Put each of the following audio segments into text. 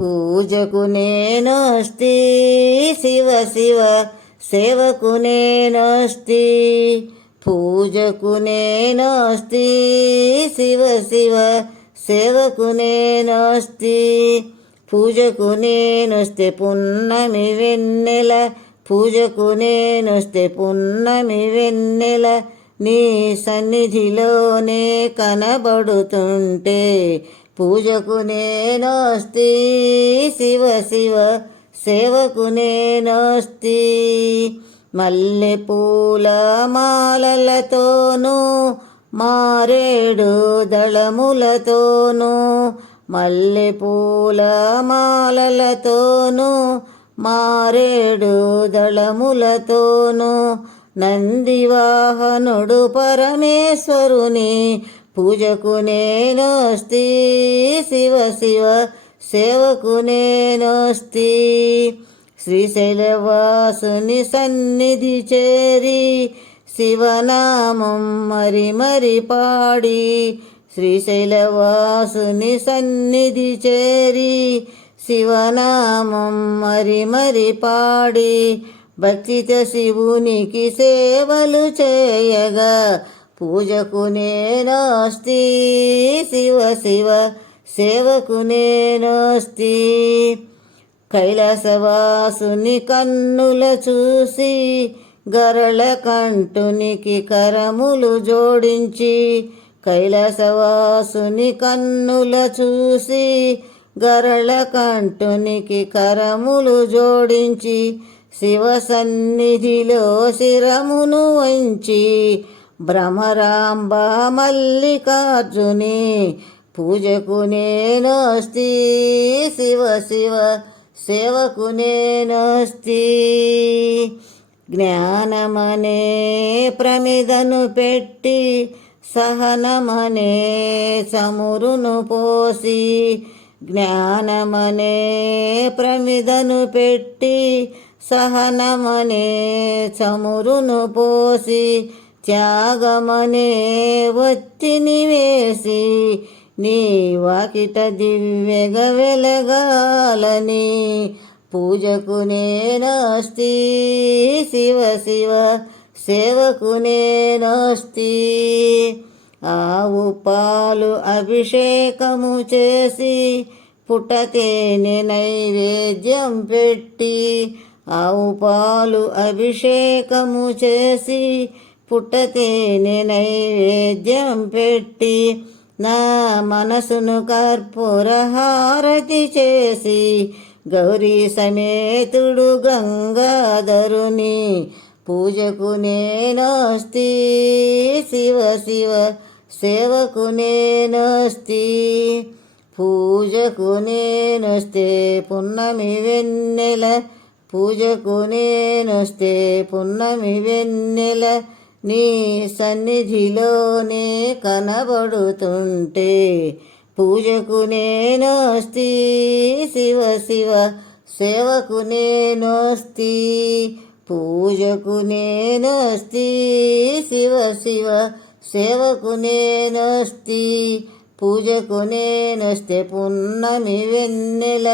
పూజకు నేనొస్తి శివ శివ సేవకు నేనొస్తి. పూజకు నేనొస్తి శివ శివ సేవకు నేనొస్తి. పూజకు నేనొస్తే పున్నమి వెన్నెల పూజకు నేనొస్తే పున్నమి వెన్నెల. నీ సన్నిధిలోనే కనబడుతుంటే పూజకు నేనొస్తి శివ శివ సేవకు నేనొస్తి. మల్లె పూల మాలలతోనూ మారేడు దళములతోనూ మల్లె పూల మాలలతోనూ మారేడు దళములతోనూ. నందివాహనుడు పరమేశ్వరుని పూజకు నేనోస్తి శివ శివ సేవకు నేనోస్తి. శ్రీశైలవాసుని సన్నిధి చేరి శివనామం మరి మరి పాడి శ్రీశైలవాసుని సన్నిధి చేరి శివనామం మరి మరి పాడి. భక్తిత శివునికి సేవలు చేయగా పూజకు నేనాస్తి శివ శివ సేవకు నేనాస్తి. కైలాసవాసుని కన్నుల చూసి గరళ కంటునికి కరములు జోడించి కైలాసవాసుని కన్నుల చూసి గరళ కంటునికి కరములు జోడించి శివ సన్నిధిలో శిరమును వంచి భ్రమరాంబ మల్లికార్జుని పూజకు నేనొస్తి. శివ శివ సేవకు నేనొస్తి. జ్ఞానమనే ప్రమిదను పెట్టి సహనమనే చమురును పోసి జ్ఞానమనే ప్రమిదను పెట్టి సహనమనే చమురును పోసి త్యాగమనే ఒత్తిని వేసి నీ వాకిట దివ్యగ వెలగాలని పూజకు నేనాస్తి శివ శివ సేవకు నేనాస్తి. ఆవు పాలు అభిషేకము చేసి పుట్టతేనె నైవేద్యం పెట్టి ఆవు పాలు అభిషేకము చేసి పుట్టతేనె నైవేద్యం పెట్టి నా మనసును కర్పూరహారతి చేసి గౌరీ సమేతుడు గంగాధరుని పూజకు నేనోస్తి. శివ శివ సేవకు నేనోస్తి. పూజకు నేనొస్తే పున్నమి వెన్నెల పూజకు నేనొస్తే పున్నమి వెన్నెల నీ సన్నిధిలోనే కనబడుతుంటే పూజకు నేనోస్తి శివ శివ సేవకు నేనోస్తి పూజకు నేనోస్తి శివ శివ సేవకు నేనోస్తి పూజకు నేనొస్తే పున్నమి వెన్నెల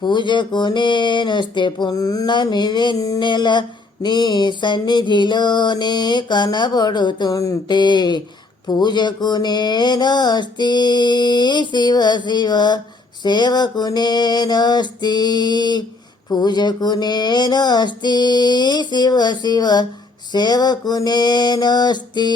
పూజకు నేనొస్తే పున్నమి వెన్నెల నీ సన్నిధిలోనే కనబడుతుంటే పూజకు నేనాస్తి శివ శివ సేవకు నేనాస్తి పూజకు నేనాస్తి శివ శివ సేవకు నేనాస్తి.